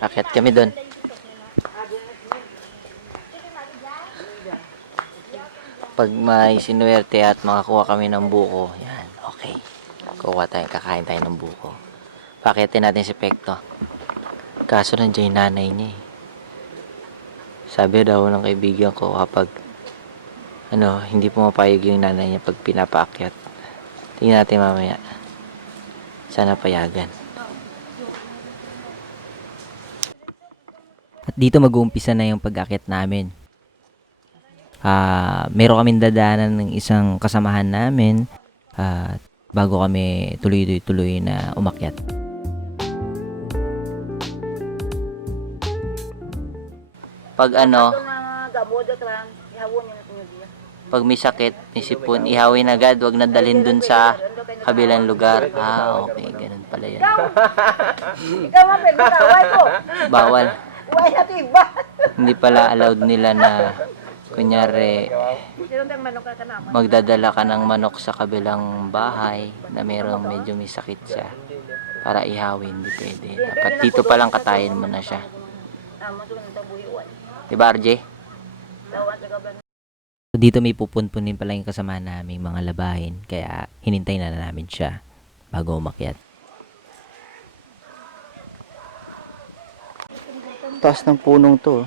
Akyat kami doon. Pag may sinuwerte at makakuha kami ng buko, yan, okay. Kuha tayo, kakain tayo ng buko. Pakitin natin si Pekto. Kaso nandiyan yung nanay niya eh. Sabi daw ng kaibigan ko kapag hindi pumapayag yung nanay niya pag pinapaakyat. Tingnan natin mamaya. Sana payagan. At dito mag-uumpisa na yung pag-akyat namin. Meron kaming dadaanan ng isang kasamahan namin bago kami tuloy-tuloy na umakyat. Pag pag may sakit, may sipon, ihawin agad, wag na dalhin dun sa kabilang lugar. Okay, ganun pala yun. Ikaw nga, pwede kaway ko. Bawal. Huwag natin iba. Hindi pala allowed nila na kunyari magdadala ka ng manok sa kabilang bahay na merong medyo may sakit siya para ihawin. Hindi pwede. Dapat dito palang katayin mo na siya. Diba, RJ? Dito may pupunpunin pala yung kasama namin mga labahin. Kaya hinintay na namin siya bago umakyat. Taas ng punong to.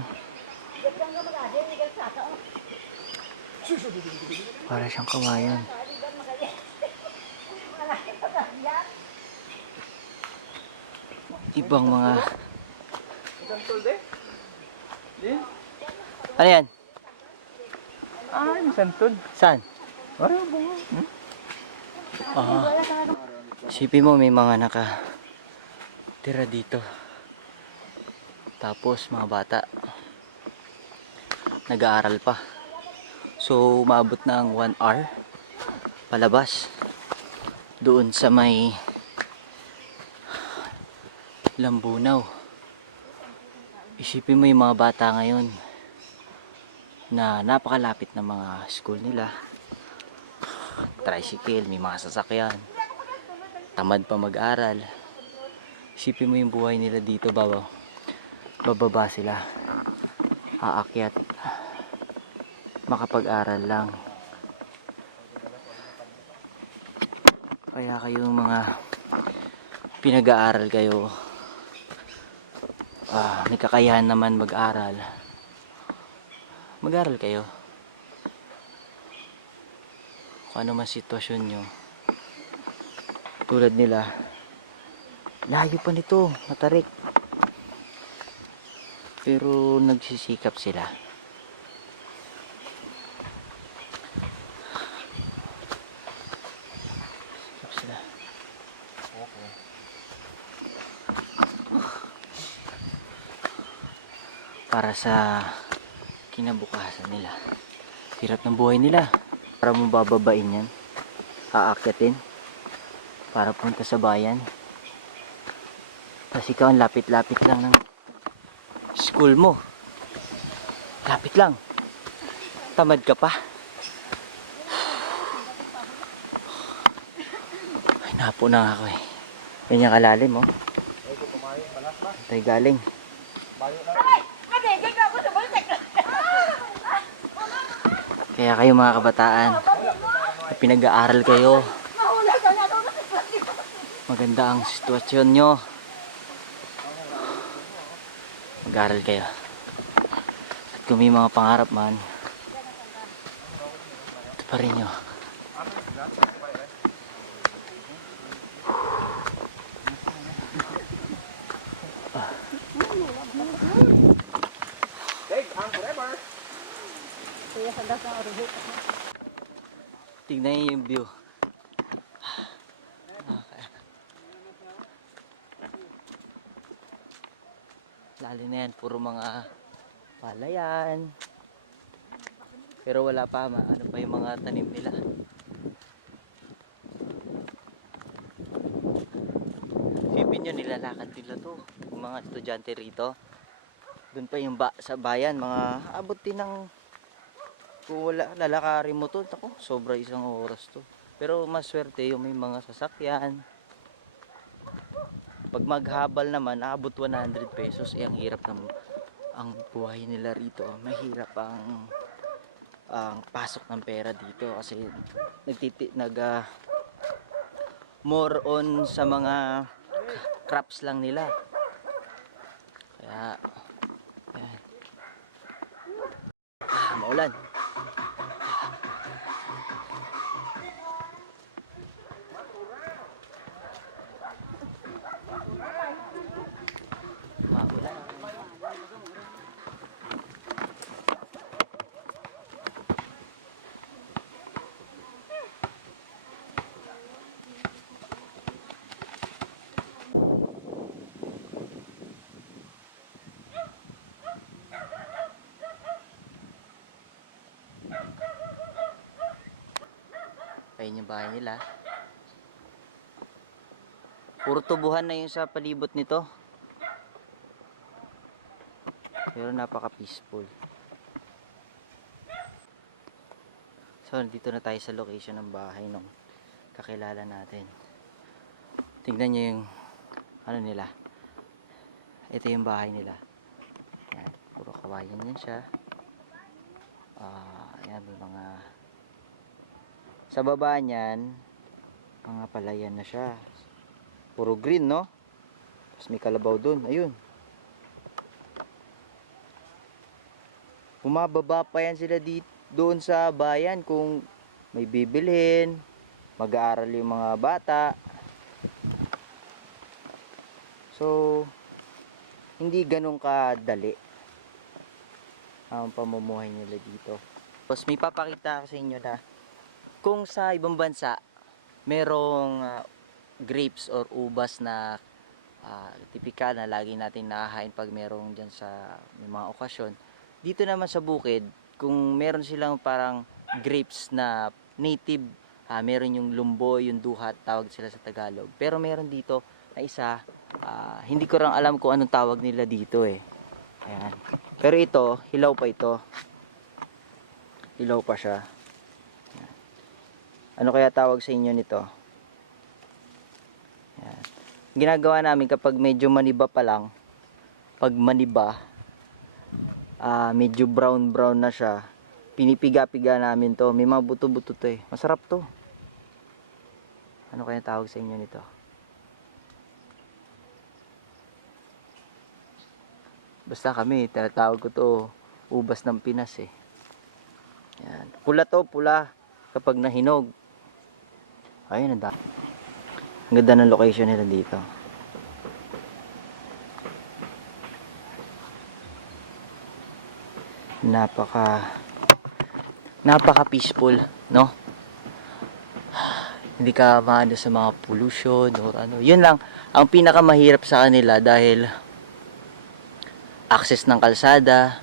Para siyang kawayan. Ibang mga... Ano yan? Yung santol. Saan? Ay, bunga. Isipin mo may mga tira dito. Tapos mga bata nag-aaral pa. So umabot na ang 1 hour palabas doon sa may Lambunaw. Isipin mo yung mga bata ngayon na napakalapit ng mga school nila. Tricycle, may mga sasakyan. Tamad pa mag-aral. Isipin mo yung buhay nila dito, bababa sila. Aakyat. Makapag-aral lang. Kaya kayong mga pinag-aaral kayo, may kakayahan naman mag-aral. Mag-aral kayo. Kung ano man sitwasyon nyo. Tulad nila, layo pa nito, matarik. Pero nagsisikap sila. Sikap sila. Okay. Para sa kinabukasan nila. Hirap ng buhay nila. Para mo bababain yan. Aakyatin. Para punta sa bayan. Tapos ikaw ang lapit-lapit lang ng school mo. Lapit lang. Tamad ka pa. Ay, napo na ako eh. Ganyan kalalim oh. Tayo galing. Kaya kayo mga kabataan, pinag-aaral kayo. Maganda ang sitwasyon nyo. Mag-aaral kayo. At kung may mga pangarap man, ito pa rin nyo. Tignan niyo yung view. Lalo na yan, puro mga palayan. Pero wala pa, ano pa yung mga tanim nila. Sipin nyo, nilalakad nila to. Yung mga estudyante rito. Doon pa yung sa bayan, mga abot din ng... Kung wala, lalakarin mo to, ako, sobra 1 oras to. Pero mas swerte yung may mga sasakyan. Pag maghabal naman, aabot 100 pesos. Ang hirap ng ang buhay nila rito. Mahirap ang pasok ng pera dito kasi more on sa mga crops lang nila. Kaya ayan. Maulan. Maulan. Ayun yung bahay nila. Puro tubuhan na yung sa palibot nito. Pero napaka peaceful. So dito na tayo sa location ng bahay ng kakilala natin. Tingnan nyo yung ano nila. Ito yung bahay nila. Yan, puro kawayan yan siya. Ayan, may mga sa baba niyan, mga palayan na siya. Puro green, no? Tapos may kalabaw dun. Ayun. Bumababa pa yan sila doon sa bayan kung may bibilhin, mag-aaral yung mga bata. So, hindi ganun kadali ang pamumuhay nila dito. Tapos may papakita ko sa inyo na kung sa ibang bansa merong grapes or ubas na tipikal na lagi natin nakahain pag merong dyan sa may mga okasyon, dito naman sa bukid kung meron silang parang grapes na native, meron yung lumboy, yung duhat, tawag sila sa Tagalog, pero meron dito na isa, hindi ko lang alam kung anong tawag nila dito eh. Ayan. Pero ito, hilaw pa ito, hilaw pa siya. Ano kaya tawag sa inyo nito? Yan. Ginagawa namin kapag medyo maniba pa lang, pag maniba, medyo brown na siya, pinipiga-piga namin to. May mga buto-buto to eh. Masarap to. Ano kaya tawag sa inyo nito? Basta kami, tinatawag ko to ubas ng Pinas eh. Yan. Pula to, pula kapag nahinog. Ayun, ang ganda ng location nila dito. Napaka peaceful, no? Hindi ka maano sa mga pollution or ano. Yun lang ang pinakamahirap sa kanila dahil access ng kalsada,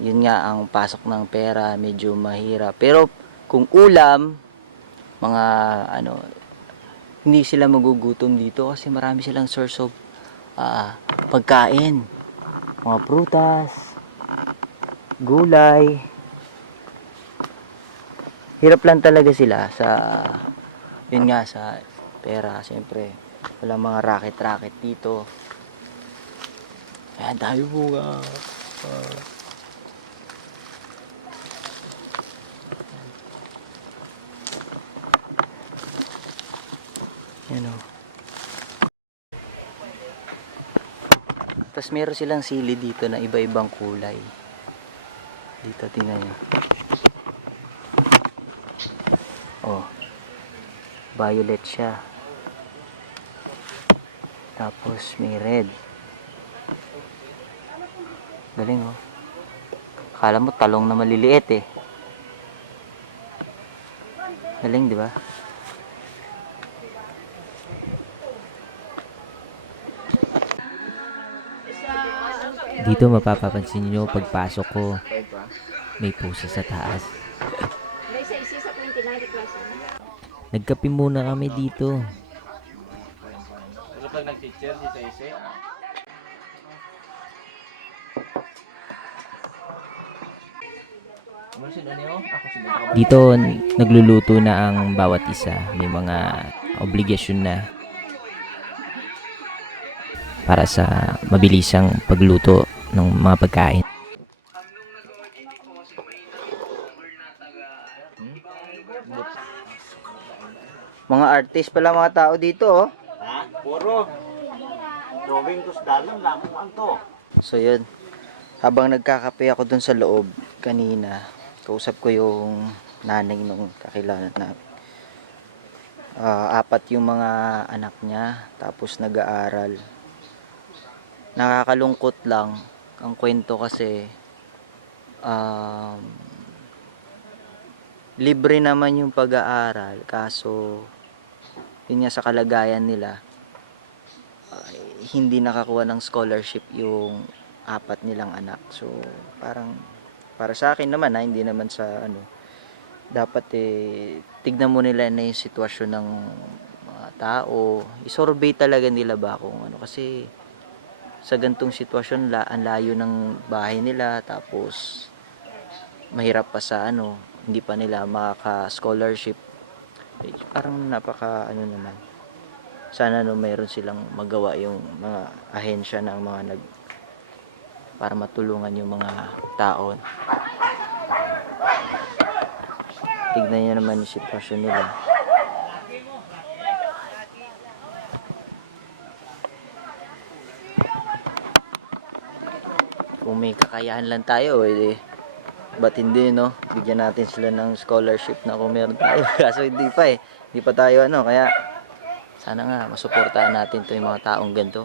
yun nga, ang pasok ng pera medyo mahirap. Pero kung ulam, mga ano, hindi sila magugutom dito kasi marami silang source of pagkain, mga prutas, gulay. Hirap lang talaga sila sa yun nga, sa pera. Siyempre wala mga racket dito. Ayan, dami bunga. Yan o. Tapos meron silang sili dito na iba-ibang kulay. Dito, tingnan nyo. Oh. Violet siya. Tapos may red. Galing oh. Akala mo talong na maliliit eh. Galing, di ba? Dito mapapapansin nyo pagpasok ko, may pusa sa taas. Nagkape muna kami dito. Dito nagluluto na ang bawat isa. May mga obligasyon na. para sa mabilisang pagluto ng mga pagkain. Mga artist pala mga tao dito, oh. Ha? Puro. Drawing to dalam lang ang to. So yun, habang nagkakape ako dun sa loob kanina, kausap ko yung nanay nung kakilala namin. Apat yung mga anak niya, tapos nag-aaral. Nakakalungkot lang ang kwento kasi libre naman yung pag-aaral, kaso yun nga sa kalagayan nila, hindi nakakuha ng scholarship yung apat nilang anak. So parang para sa akin naman, hindi naman sa ano, dapat tignan mo nila na yung sitwasyon ng mga tao, isurvey talaga nila ba kung ano, kasi sa gantong sitwasyon ang layo ng bahay nila, tapos mahirap pa sa ano, hindi pa nila makaka-scholarship. Parang napaka ano naman, sana no mayroon silang magawa yung mga ahensya ng mga para matulungan yung mga tao. Tignan niyo naman yung sitwasyon nila. Kung may kakayahan lang tayo, ba't hindi, no? Bigyan natin sila ng scholarship na kung meron tayo. Kaso hindi pa hindi pa tayo ano, kaya sana nga masuportahan natin to yung mga taong ganito.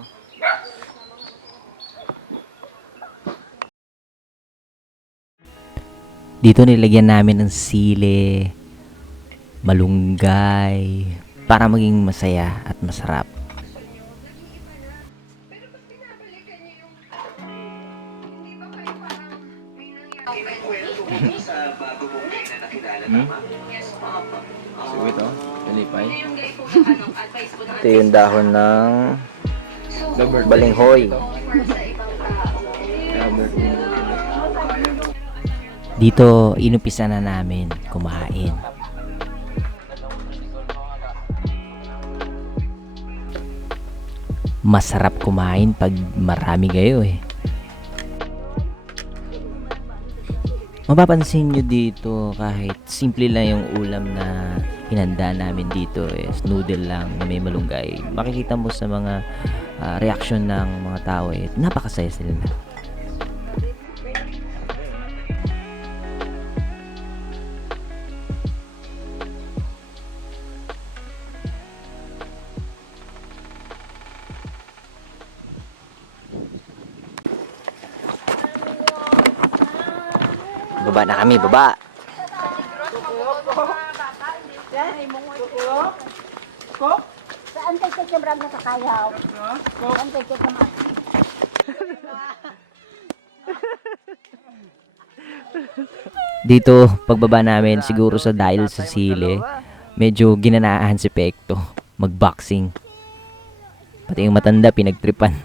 Dito nilagyan namin ng sili, malunggay, para maging masaya at masarap. So ito, talipay. Ito yung dahon ng balinghoy. Dito, inumpisa na namin kumain. Masarap kumain pag marami kayo Mapapansin nyo dito kahit simple lang yung ulam na hinanda namin dito is noodle lang na may malunggay. Makikita mo sa mga reaction ng mga tao napakasaya sila na. Baba na kami, baba. Saan tayo kikimrag na kakayaw? Saan tayo kikimrag? Dito, pagbaba namin, siguro sa dahil sa sili, medyo ginanaahan si Pekto mag-boxing. Pati yung matanda, pinagtripan.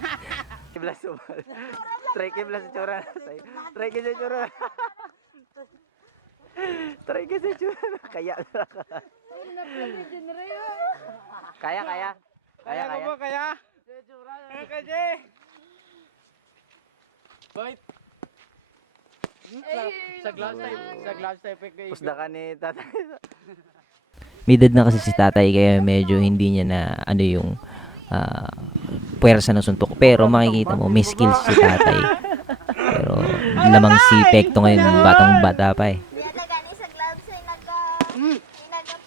Try sa tsura. Kaya. Kaya. Bait. Sa glass type kayo. Pusda ka ni tatay. May edad na kasi si tatay kaya medyo hindi niya na ano yung puwersa ng suntok. Pero makikita mo, may skills si tatay. Pero namang si Pekto ngayon, batang bata pa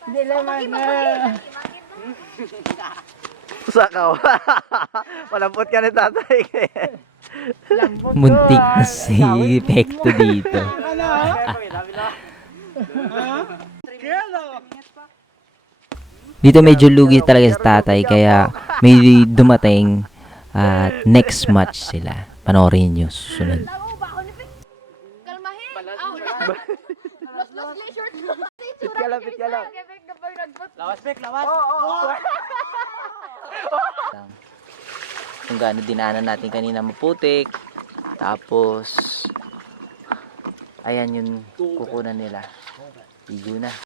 Hindi naman na. Sakaw. Malampot ka ni tatay. Muntik na si Pekto dito. Dito medyo lugi talaga si tatay kaya may dumating at next match sila. Panoorin nyo susunod. Kalmahin! Los leisure! Pit ka lang. Lawas, Pek, lawas. Kung gaano dinaanan natin kanina maputik. Tapos, ayan yung kukunan nila. Ligo na.